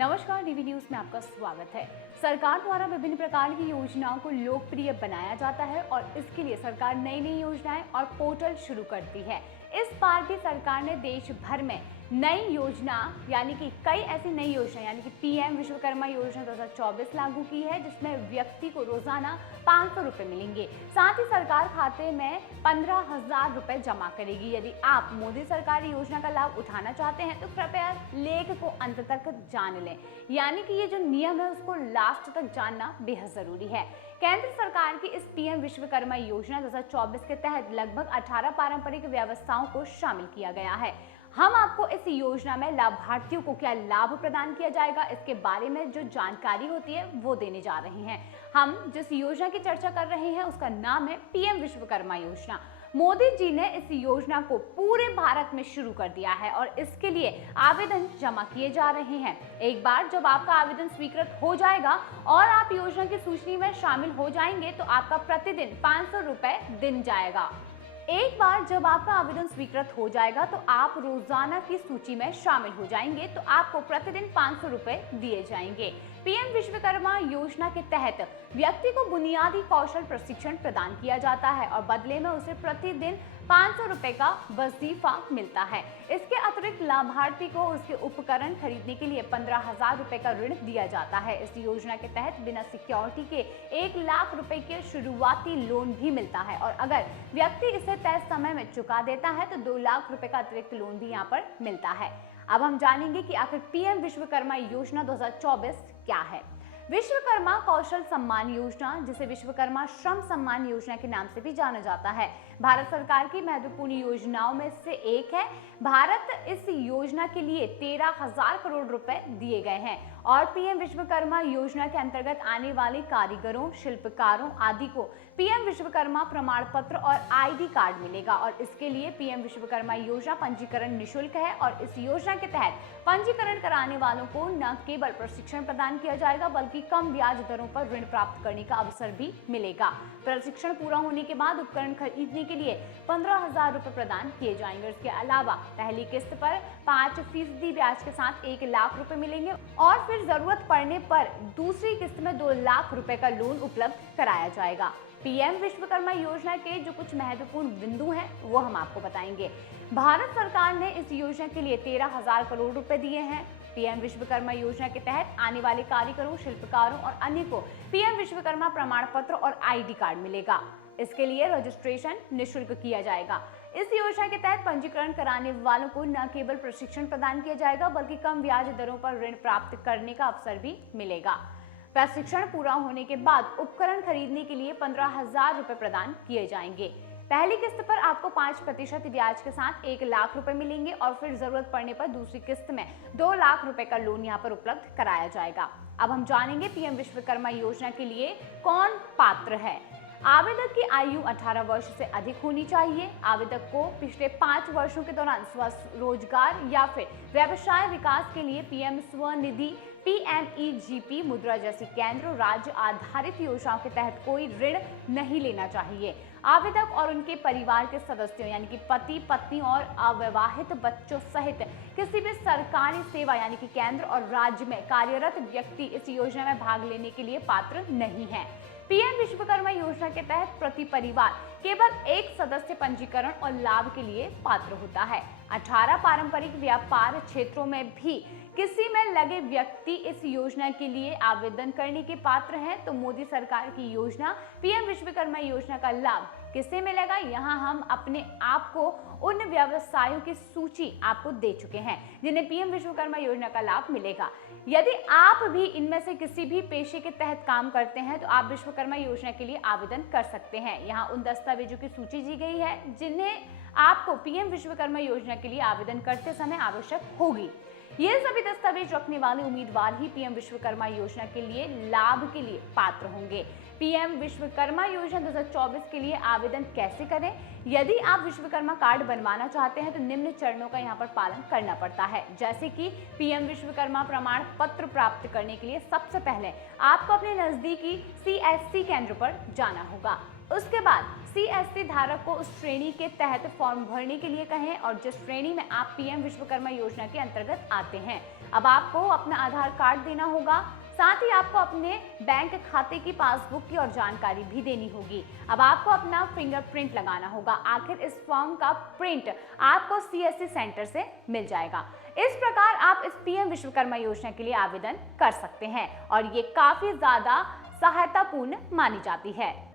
नमस्कार, DV news में आपका स्वागत है। सरकार द्वारा विभिन्न प्रकार की योजनाओं को लोकप्रिय बनाया जाता है और इसके लिए सरकार नई नई योजनाएं और पोर्टल शुरू करती है। इस बार भी सरकार ने देश भर में नई योजना यानी कि कई ऐसी नई योजना यानी कि पीएम विश्वकर्मा योजना 2024 लागू की है, जिसमें व्यक्ति को रोजाना 500 रुपए मिलेंगे। साथ ही सरकार खाते में 15,000 रुपए जमा करेगी। यदि आप मोदी सरकार योजना का लाभ उठाना चाहते हैं तो कृपया लेख को अंत तक जान लें, यानी कि ये जो नियम है उसको लास्ट तक जानना बेहद जरूरी है। केंद्र सरकार की इस पीएम विश्वकर्मा योजना 2024 के तहत लगभग 18 पारंपरिक व्यवस्थाओं को शामिल किया गया है। हम आपको इस योजना में लाभार्थियों को क्या लाभ प्रदान किया जाएगा, इसके बारे में जो जानकारी होती है वो देने जा रहे हैं। हम जिस योजना की चर्चा कर रहे हैं उसका नाम है पीएम विश्वकर्मा योजना। मोदी जी ने इस योजना को पूरे भारत में शुरू कर दिया है और इसके लिए आवेदन जमा किए जा रहे हैं। एक बार जब आपका आवेदन स्वीकृत हो जाएगा और आप योजना की सूची में शामिल हो जाएंगे तो आपका प्रतिदिन 500 रुपए दिन जाएगा। एक बार जब आपका आवेदन स्वीकृत हो जाएगा तो आप रोजाना की सूची में शामिल हो जाएंगे तो आपको प्रतिदिन 500 रुपए दिए जाएंगे। पीएम विश्वकर्मा योजना के तहत व्यक्ति को बुनियादी कौशल प्रशिक्षण प्रदान किया जाता है और बदले में उसे प्रतिदिन 500 रुपए का वजीफा मिलता है। इसके अतिरिक्त लाभार्थी को उसके उपकरण खरीदने के लिए 15,000 रुपए का ऋण दिया जाता है। इस योजना के तहत बिना सिक्योरिटी के 1 लाख रुपए के शुरुआती लोन भी मिलता है और अगर व्यक्ति इसे तय समय में चुका देता है तो 2 लाख रुपए का अतिरिक्त लोन भी यहाँ पर मिलता है। अब हम जानेंगे कि आखिर पीएम विश्वकर्मा योजना 2024 क्या है। विश्वकर्मा कौशल सम्मान योजना, जिसे विश्वकर्मा श्रम सम्मान योजना के नाम से भी जाना जाता है, भारत सरकार की महत्वपूर्ण योजनाओं में से एक है। भारत इस योजना के लिए 13,000 करोड़ रुपए दिए गए हैं और पीएम विश्वकर्मा योजना के अंतर्गत आने वाले कारीगरों, शिल्पकारों आदि को पीएम विश्वकर्मा प्रमाण पत्र और आईडी कार्ड मिलेगा और इसके लिए पीएम विश्वकर्मा योजना पंजीकरण निःशुल्क है और इस योजना के तहत पंजीकरण कराने वालों को न केवल प्रशिक्षण प्रदान किया जाएगा बल्कि कम ब्याज दरों पर ऋण प्राप्त करने का अवसर भी मिलेगा। प्रशिक्षण पूरा होने के बाद उपकरण खरीदने के लिए 15,000 रुपए प्रदान किए जाएंगे। इसके अलावा पहली किस्त पर 5% ब्याज के साथ 1 लाख रुपए मिलेंगे और फिर जरूरत पड़ने पर दूसरी किस्त में 2 लाख रुपए का लोन उपलब्ध कराया जाएगा। पीएम विश्वकर्मा योजना के जो कुछ महत्वपूर्ण बिंदु हैं वो हम आपको बताएंगे। भारत सरकार ने इस योजना के लिए 13,000 करोड़ रुपए दिए हैं। पीएम विश्वकर्मा योजना के तहत आने वाले कारीगरों, शिल्पकारों और अन्य को पीएम विश्वकर्मा प्रमाण पत्र और आईडी कार्ड मिलेगा। इसके लिए रजिस्ट्रेशन निःशुल्क किया जाएगा। इस योजना के तहत पंजीकरण कराने वालों को न केवल प्रशिक्षण प्रदान किया जाएगा बल्कि कम ब्याज दरों पर ऋण प्राप्त करने का अवसर भी मिलेगा। प्रशिक्षण पूरा होने के बाद उपकरण खरीदने के लिए 15,000 रुपए प्रदान किए जाएंगे। पहली किस्त पर आपको 5% ब्याज के साथ 1 लाख रुपए मिलेंगे और फिर जरूरत पड़ने पर दूसरी किस्त में 2 लाख रुपए का लोन यहाँ पर उपलब्ध कराया जाएगा। अब हम जानेंगे पीएम विश्वकर्मा योजना के लिए कौन पात्र है। आवेदक की आयु 18 वर्ष से अधिक होनी चाहिए। आवेदक को पिछले 5 वर्षों के दौरान स्वरोजगार या फिर व्यवसाय विकास के लिए पीएम स्वनिधि, पीएमईजीपी मुद्रा जैसी केंद्र राज्य आधारित योजनाओं के तहत कोई ऋण नहीं लेना चाहिए। आवेदक और उनके परिवार के सदस्यों यानी कि पति, पत्नी और अविवाहित बच्चों सहित किसी भी सरकारी सेवा यानी कि केंद्र और राज्य में कार्यरत व्यक्ति इस योजना में भाग लेने के लिए पात्र नहीं है। पीएम विश्वकर्मा योजना के तहत प्रति परिवार केवल एक सदस्य पंजीकरण और लाभ के लिए पात्र होता है। 18 पारंपरिक व्यापार क्षेत्रों में भी किसी में लगे व्यक्ति इस योजना के लिए आवेदन करने के पात्र हैं। तो मोदी सरकार की योजना पीएम विश्वकर्मा योजना का लाभ किसे मिलेगा, यहाँ हम अपने आप को उन व्यवसायों की सूची आपको दे चुके हैं जिन्हें पीएम विश्वकर्मा योजना का लाभ मिलेगा। यदि आप भी इनमें से किसी भी पेशे के तहत काम करते हैं तो आप विश्वकर्मा योजना के लिए आवेदन कर सकते हैं। यहाँ उन दस्तावेजों की सूची दी गई है जिन्हें आपको पीएम विश्वकर्मा योजना के लिए आवेदन करते समय आवश्यक होगी। ये सभी दस्तावेज रखने वाले उम्मीदवार ही पीएम विश्वकर्मा योजना के लिए लाभ के लिए पात्र होंगे। पीएम विश्वकर्मा योजना 2024 के लिए आवेदन कैसे करें? यदि आप विश्वकर्मा कार्ड बनवाना चाहते हैं तो निम्न चरणों का यहाँ पर पालन करना पड़ता है, जैसे कि पीएम विश्वकर्मा प्रमाण पत्र प्राप्त करने के लिए सबसे पहले आपको अपने नजदीकी सीएससी केंद्र पर जाना होगा। उसके बाद सीएससी धारक को उस श्रेणी के तहत फॉर्म भरने के लिए कहें और जिस श्रेणी में आप पीएम विश्वकर्मा योजना के अंतर्गत आते हैं। अब आपको अपना आधार कार्ड देना होगा, साथ ही आपको अपने बैंक खाते की पासबुक की और जानकारी भी देनी होगी। अब आपको अपना फिंगरप्रिंट लगाना होगा। आखिर इस फॉर्म का प्रिंट आपको सीएससी सेंटर से मिल जाएगा। इस प्रकार आप इस पीएम विश्वकर्मा योजना के लिए आवेदन कर सकते हैं और ये काफी ज्यादा सहायतापूर्ण मानी जाती है।